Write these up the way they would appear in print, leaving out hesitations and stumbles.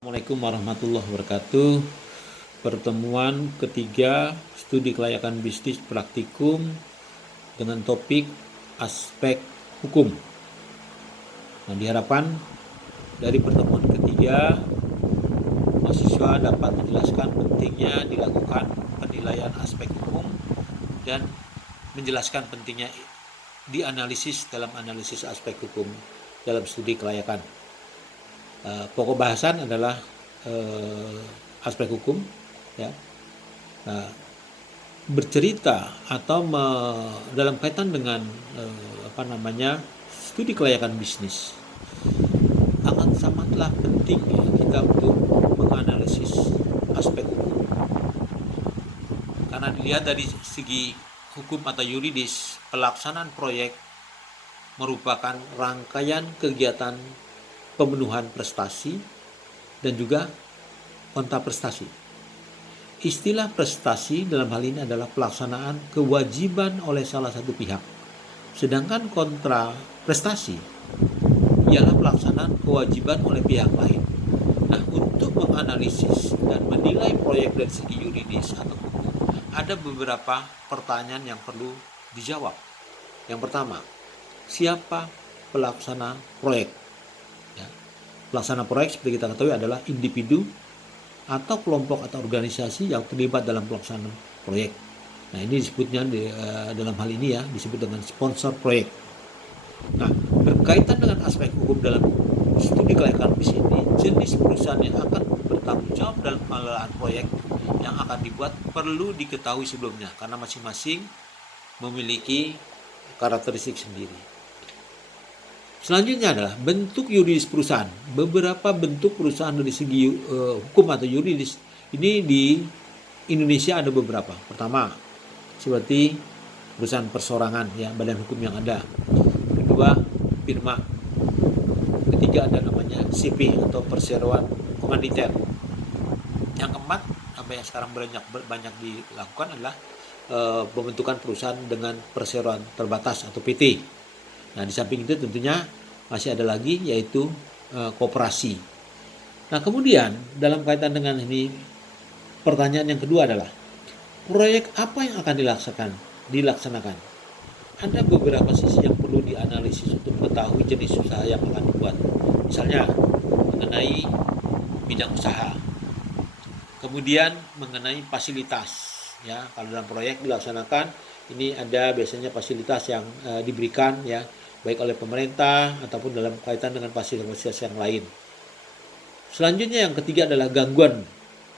Assalamualaikum warahmatullahi wabarakatuh. Pertemuan ketiga studi kelayakan bisnis praktikum dengan topik aspek hukum. Nah, diharapkan dari pertemuan ketiga mahasiswa dapat menjelaskan pentingnya dilakukan penilaian aspek hukum dan menjelaskan pentingnya dianalisis dalam analisis aspek hukum dalam studi kelayakan. Pokok bahasan adalah aspek hukum, ya. Bercerita atau dalam kaitan dengan studi kelayakan bisnis akan sangatlah penting ya, kita untuk menganalisis aspek hukum, karena dilihat dari segi hukum atau yuridis, pelaksanaan proyek merupakan rangkaian kegiatan pemenuhan prestasi dan juga kontra prestasi. Istilah prestasi dalam hal ini adalah pelaksanaan kewajiban oleh salah satu pihak. Sedangkan kontra prestasi ialah pelaksanaan kewajiban oleh pihak lain. Nah, untuk menganalisis dan menilai proyek dari segi yuridis atau hukum, ada beberapa pertanyaan yang perlu dijawab. Yang pertama, siapa pelaksana proyek? Pelaksana proyek seperti kita ketahui adalah individu atau kelompok atau organisasi yang terlibat dalam pelaksanaan proyek. Nah, ini disebutnya dalam hal ini ya disebut dengan sponsor proyek. Nah, berkaitan dengan aspek hukum dalam studi kelayakan bisnis ini, jenis perusahaan yang akan bertanggung jawab dalam pengelolaan proyek yang akan dibuat perlu diketahui sebelumnya, karena masing-masing memiliki karakteristik sendiri. Selanjutnya adalah bentuk yuridis perusahaan. Beberapa bentuk perusahaan dari segi hukum atau yuridis ini di Indonesia ada beberapa. Pertama, seperti perusahaan persorangan ya, badan hukum yang ada. Kedua, firma. Ketiga ada namanya CP atau perseroan komaniter. Yang keempat, apa yang sekarang banyak dilakukan adalah pembentukan perusahaan dengan perseroan terbatas atau PT. Nah, di samping itu tentunya masih ada lagi yaitu koperasi. Nah, kemudian dalam kaitan dengan ini, pertanyaan yang kedua adalah proyek apa yang akan dilaksanakan. Ada beberapa sisi yang perlu dianalisis untuk mengetahui jenis usaha yang akan dibuat. Misalnya mengenai bidang usaha. Kemudian mengenai fasilitas. Ya, kalau dalam proyek dilaksanakan ini ada biasanya fasilitas yang diberikan ya, baik oleh pemerintah ataupun dalam kaitan dengan fasilitas yang lain. Selanjutnya yang ketiga adalah gangguan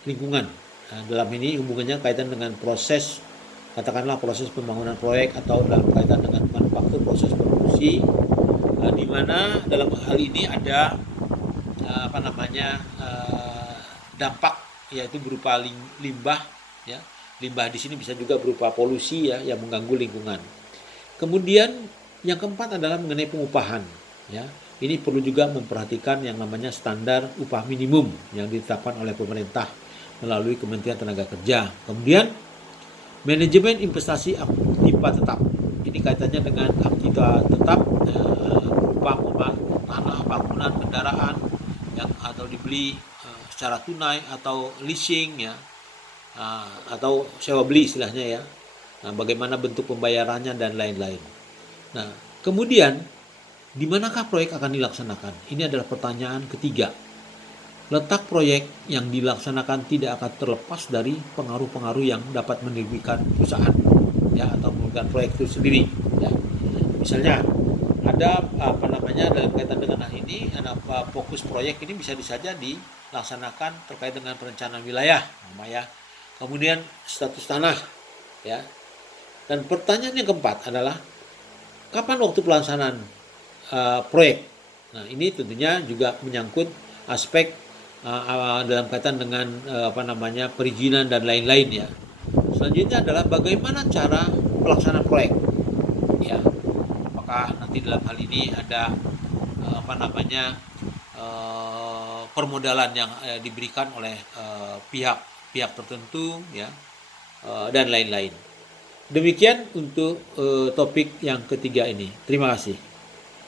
lingkungan. Nah, dalam ini hubungannya kaitan dengan proses, katakanlah proses pembangunan proyek atau dalam kaitan dengan manufaktur, proses produksi, di mana dalam hal ini ada dampak yaitu berupa limbah ya. Limbah di sini bisa juga berupa polusi ya yang mengganggu lingkungan. Kemudian yang keempat adalah mengenai pengupahan ya. Ini perlu juga memperhatikan yang namanya standar upah minimum yang ditetapkan oleh pemerintah melalui Kementerian Tenaga Kerja. Kemudian manajemen investasi aktiva tetap. Ini kaitannya dengan aktiva tetap berupa tanah, bangunan, kendaraan yang atau dibeli secara tunai atau leasing ya. Atau sewa beli istilahnya ya. Nah, bagaimana bentuk pembayarannya dan lain-lain. Nah, kemudian di manakah proyek akan dilaksanakan? Ini adalah pertanyaan ketiga. Letak proyek yang dilaksanakan tidak akan terlepas dari pengaruh-pengaruh yang dapat merugikan perusahaan ya atau merugikan proyek itu sendiri ya. Misalnya ada dalam kaitan dengan hal ini fokus proyek ini bisa saja dilaksanakan terkait dengan perencanaan wilayah ya. Kemudian status tanah ya. Dan pertanyaan yang keempat adalah kapan waktu pelaksanaan proyek. Nah, ini tentunya juga menyangkut aspek dalam kaitan dengan perizinan dan lain-lain ya. Selanjutnya adalah bagaimana cara pelaksanaan proyek. Ya. Apakah nanti dalam hal ini ada permodalan yang diberikan oleh pihak tertentu ya dan lain-lain. Demikian untuk topik yang ketiga ini. Terima kasih.